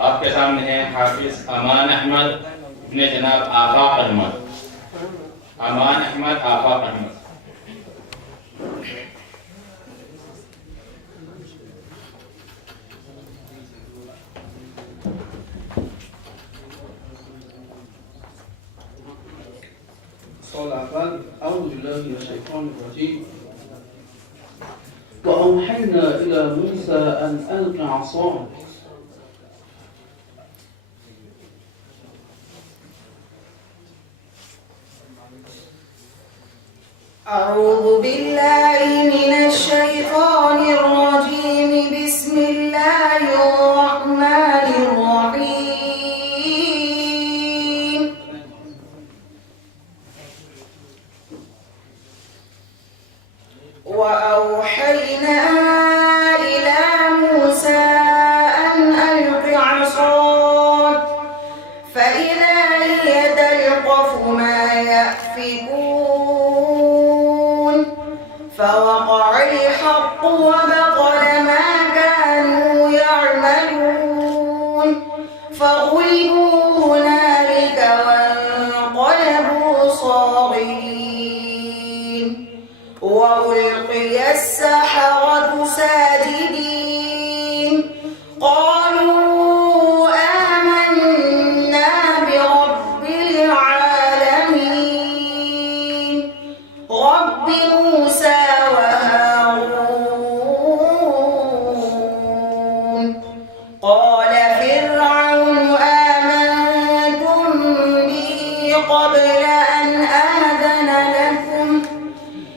आपके सामने है हाफिज अमान अहमद ने जनाब आफाक अहमद, अमान अहमद आफाक अहमद। أعوذ بالله من الشيطان الرجيم. وأوحينا إلى موسى أن ألق عصاك أعوذ بالله من الشيطان الرجيم. بسم الله الرحمن الرحيم. وأوحينا إلى موسى أن ألق عصاك فإذا هي تلقف ما يأفكون فوقع الحق وبطل ما كانوا يعملون فغلبوا هنالك وانقلبوا صاغرين وألقي السحرة ساجدين قالوا آمنا برب العالمين رب موسى وهارون. قال فرعون آمنتم به قبل أن آذن لكم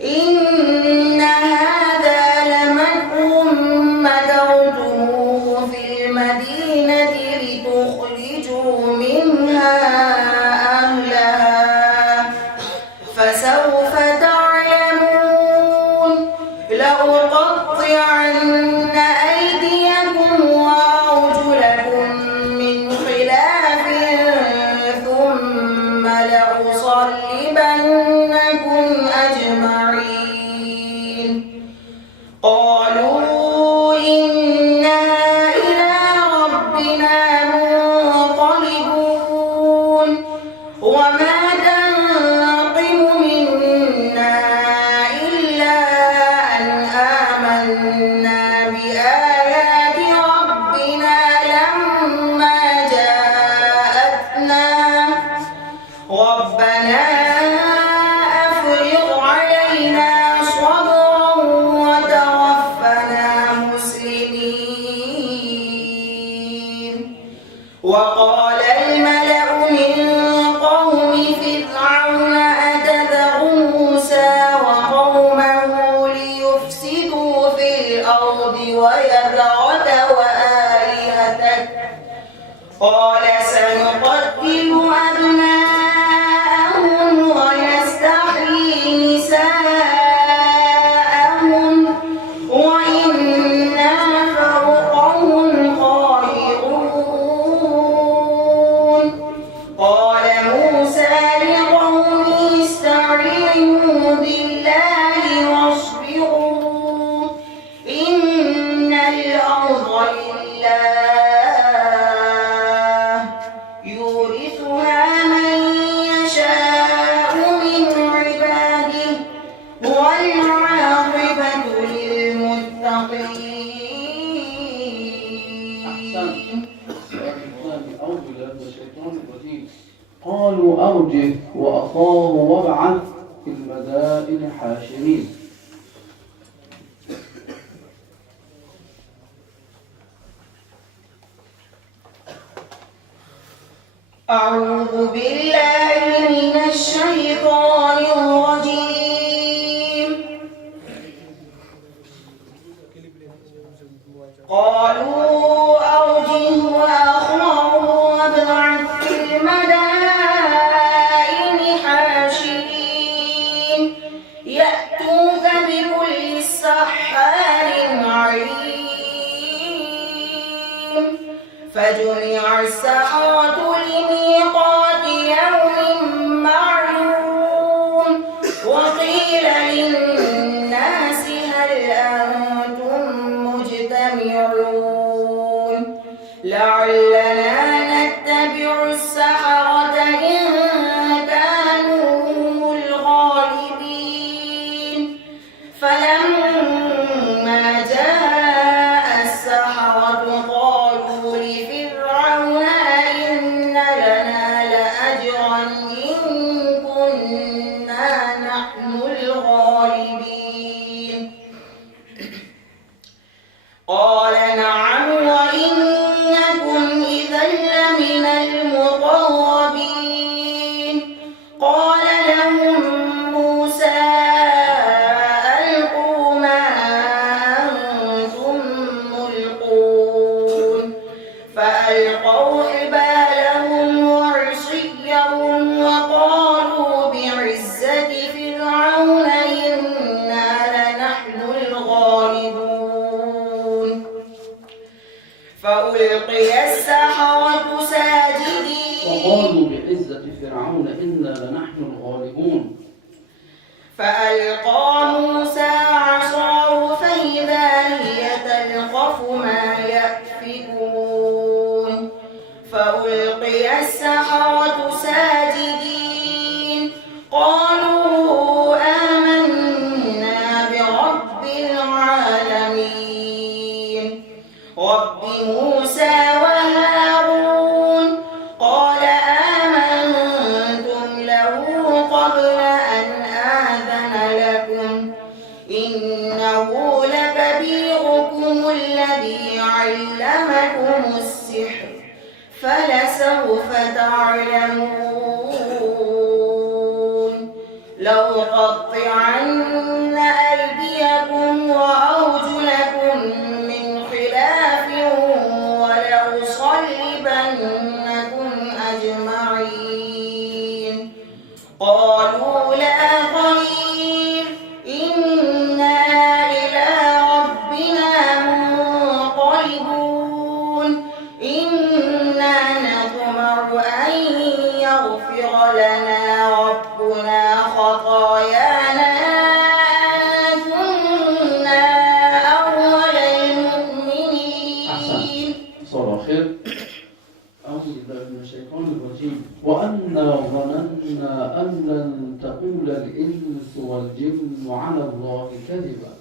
إن هذا لمكر مكرتموه في المدينة لتخرجوا منها أهلها فسوف تعلمون. لأقطعن أيديكم وأرجلكم من خلاف ثم لأصلبنكم أجمعين. قالوا إنا إلى ربنا منقلبون وما تنقم منا إلا أن آمنا بآيات ربنا لما جاءتنا ربنا أفرغ علينا صبرا وتوفنا مسلمين. وقال الملأ من قوم فرعون أتذر موسى وقومه ليفسدوا في الأرض ويذرك وآلهتك قال سنقتل أبناءهم ونستحيي نساءهم وإنا فوقهم قاهرون. قال موسى لقومه استعينوا بالله واصبروا إن الأرض لله يورثها من يشاء من عباده والعاقبة للمتقين. أعوذ بالله من الشيطان الرجيم. قالوا أرجه وأخاه وابعث في المدائن حاشرين. أعوذ بالله من الشيطان الرجيم. قالوا أرجه وأخاه وابعث في المدائن حاشرين يأتوك بكل سحار عليم. فجمع السحرة لميقات يوم معلوم وقيل للناس هل أنتم مجتمعون لعل فألقي السحرة ساجدين وقالوا بعزة فرعون إنا لنحن الغالبون فألقى موسى عصاه فإذا هي تلقف ما يأفكون فألقي السحرة ساجدين قالوا آمنا برب العالمين رب موسى وهارون قال آمنتم له قبل أن آذن لكم إنه لكبيركم الذي علمكم السحر فلسوف تعلمون لأقطعن أيديكم وأرجلكم من خلاف ولأصلبنكم أجمعين قالوا لا ضير إنا إلى ربنا منقلبون إنا نطمع أن يغفر لنا ربنا خطايانا أن كنا أول المؤمنين. أحسن صلى خير. أعوذ بالله من الشيطان الرجيم. وأنا ظننا أن لن تقول الإنس والجن على الله كذبا.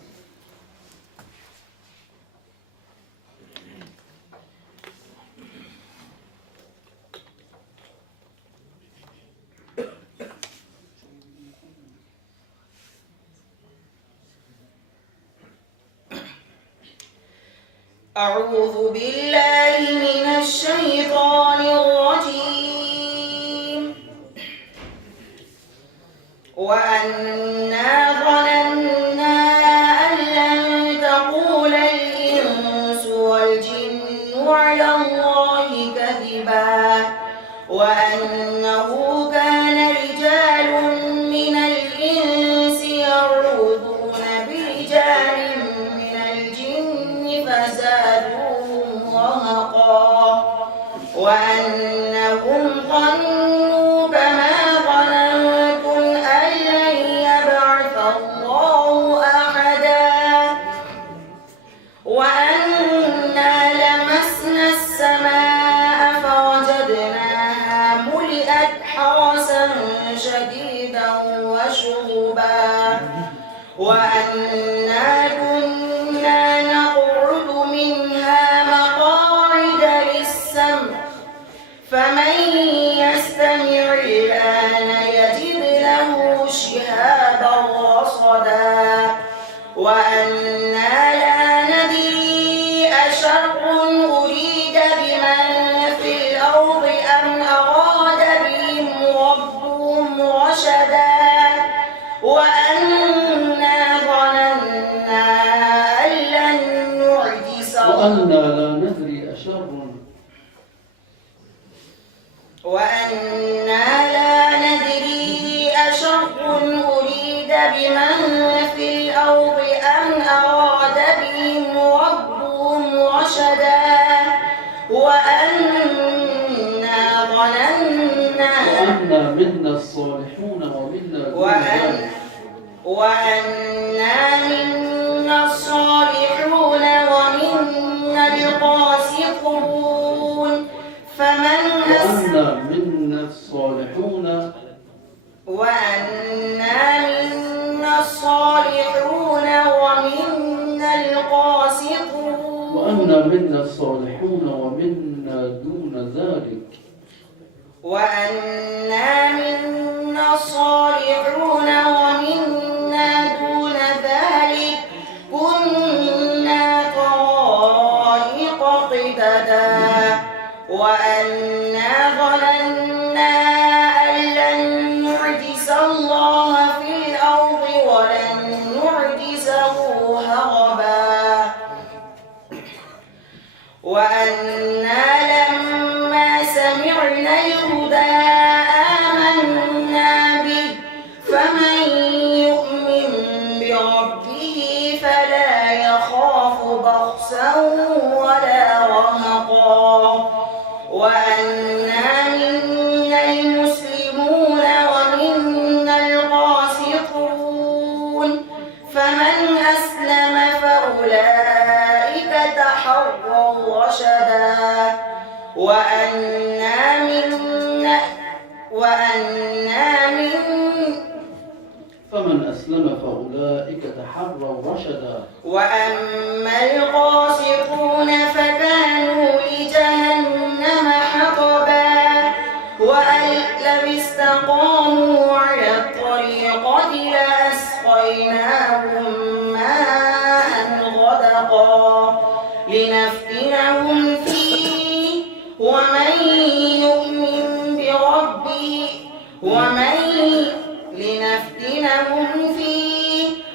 أعوذ بالله من الشيطان الرجيم وأنا ظننا أن لن تقول الإنس والجن على الله كذبا وأنه كان رجال من الإنس يعوذون برجال من الجن فزادوهم رهقا وأنهم ظنوا كما ظننتم أن لن يبعث الله أحدا وأنا لمسنا السماء فوجدناها ملئت حرسا شديدا وشهبا وأنا كنا نقعد منها مقاعد للسمع فمن يستمع الآن يجد له شهابا رصدا وأنا لا ندري أشر أريد بمن في الأرض أم أراد بهم ربهم رشدا وأنا ظننا أن لن نعجز وأنا لا ندري أشر وأنا لا ندري أشر أريد بمن في الأرض أم أراد بهم ربهم رشدا وأنا ظننا وأنا منا الصالحون ومنا دون ذلك وأنا منا الصالحون ومنا القاسطون فمن وأنا منا الصالحون وأنا منا الصالحون ومنا القاسطون وأنا منا الصالحون ومنا دون ذلك وأنا منا الصالحون ومنا دون ذلك كنا طرائق قددا وأنا ظننا أن لن نعجز الله في الأرض ولن نعجزه هربا وأنا لما سمعنا الهدى آمنا به فمن يؤمن بربه فلا يخاف بخسا ولا رهقا وأنا منا المسلمون ومنا القاسطون فمن أسلم فأولئك تحروا رشدا وأنا منا فمن أسلم فأولئك تحروا رشدا وأما القاسطون فكانوا لجهنم حطبا وأن لو استقاموا على الطريقة لأسقيناهم ماء غدقا لنفتنهم فيه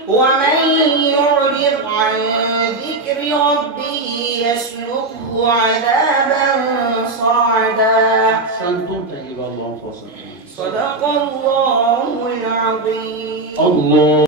ومن يعرض عن ذكر ربه يسلكه عذابا صعدا. أحسنتم. طيب الله فصل. صدق الله العظيم. الله